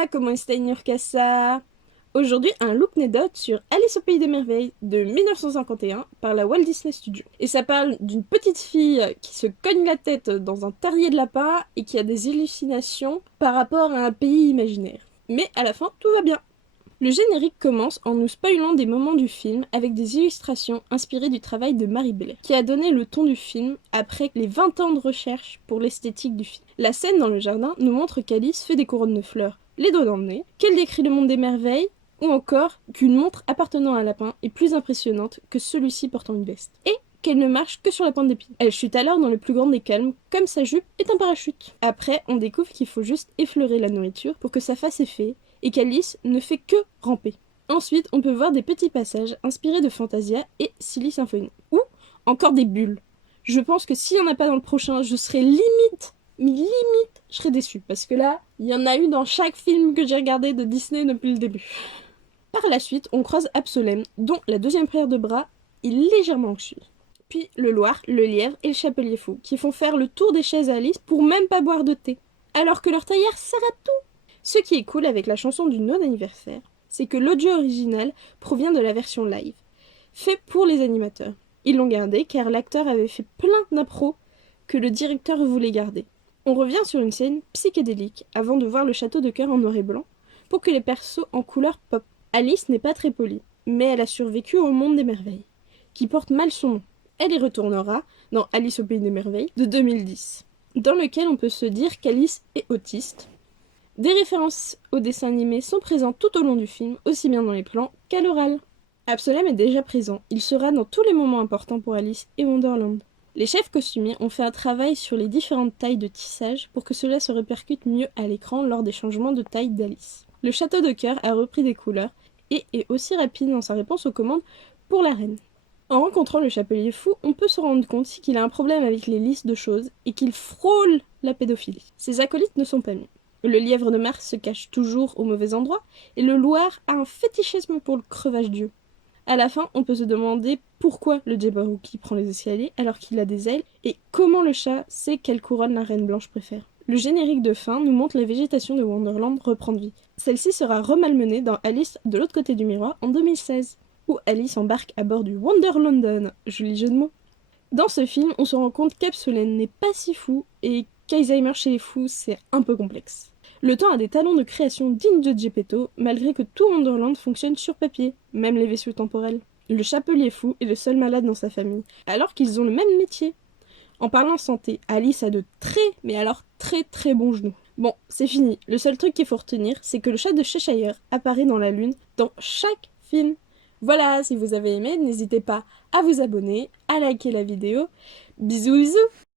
Hola, comment está casa? Aujourd'hui, un look anecdote sur Alice au pays des merveilles de 1951 par la Walt Disney Studios. Et ça parle d'une petite fille qui se cogne la tête dans un terrier de lapin et qui a des hallucinations par rapport à un pays imaginaire. Mais à la fin, tout va bien. Le générique commence en nous spoilant des moments du film avec des illustrations inspirées du travail de Marie Bellet, qui a donné le ton du film après les 20 ans de recherche pour l'esthétique du film. La scène dans le jardin nous montre qu'Alice fait des couronnes de fleurs, les doigts dans le nez, qu'elle décrit le monde des merveilles, ou encore qu'une montre appartenant à un lapin est plus impressionnante que celui-ci portant une veste. Et qu'elle ne marche que sur la pointe des pieds. Elle chute alors dans le plus grand des calmes, comme sa jupe est un parachute. Après, on découvre qu'il faut juste effleurer la nourriture pour que ça fasse effet, et qu'Alice ne fait que ramper. Ensuite, on peut voir des petits passages inspirés de Fantasia et Silly Symphony. Ou encore des bulles. Je pense que s'il n'y en a pas dans le prochain, je serais limite, je serais déçue. Parce que là, il y en a eu dans chaque film que j'ai regardé de Disney depuis le début. Par la suite, on croise Absolem, dont la deuxième paire de bras est légèrement anxieuse. Puis le Loir, le Lièvre et le Chapelier Fou, qui font faire le tour des chaises à Alice pour même pas boire de thé. Alors que leur tailleur s'arrête tout. Ce qui est cool avec la chanson du non-anniversaire, c'est que l'audio original provient de la version live, fait pour les animateurs. Ils l'ont gardé car l'acteur avait fait plein d'impros que le directeur voulait garder. On revient sur une scène psychédélique avant de voir le château de cœur en noir et blanc pour que les persos en couleur pop. Alice n'est pas très polie, mais elle a survécu au monde des merveilles, qui porte mal son nom. Elle y retournera dans Alice au pays des merveilles de 2010, dans lequel on peut se dire qu'Alice est autiste. Des références aux dessins animés sont présentes tout au long du film, aussi bien dans les plans qu'à l'oral. Absolem est déjà présent, il sera dans tous les moments importants pour Alice et Wonderland. Les chefs costumiers ont fait un travail sur les différentes tailles de tissage pour que cela se répercute mieux à l'écran lors des changements de taille d'Alice. Le château de cœur a repris des couleurs et est aussi rapide dans sa réponse aux commandes pour la reine. En rencontrant le chapelier fou, on peut se rendre compte qu'il a un problème avec les listes de choses et qu'il frôle la pédophilie. Ses acolytes ne sont pas mis. Le lièvre de Mars se cache toujours au mauvais endroit, et le Loir a un fétichisme pour le creuvage d'yeux. À la fin, on peut se demander pourquoi le Jabberwocky prend les escaliers alors qu'il a des ailes, et comment le chat sait quelle couronne la reine blanche préfère. Le générique de fin nous montre la végétation de Wonderland reprendre vie. Celle-ci sera remalmenée dans Alice de l'autre côté du miroir en 2016, où Alice embarque à bord du Wonder London, joli jeu de mots. Dans ce film, on se rend compte qu'Absolène n'est pas si fou et qu'Alzheimer chez les fous, c'est un peu complexe. Le temps a des talents de création dignes de Geppetto, malgré que tout Wonderland fonctionne sur papier, même les vaisseaux temporels. Le chapelier fou est le seul malade dans sa famille, alors qu'ils ont le même métier. En parlant santé, Alice a de mais alors très bons genoux. Bon, c'est fini. Le seul truc qu'il faut retenir, c'est que le chat de Cheshire apparaît dans la lune dans chaque film. Voilà, si vous avez aimé, n'hésitez pas à vous abonner, à liker la vidéo. Bisous bisous.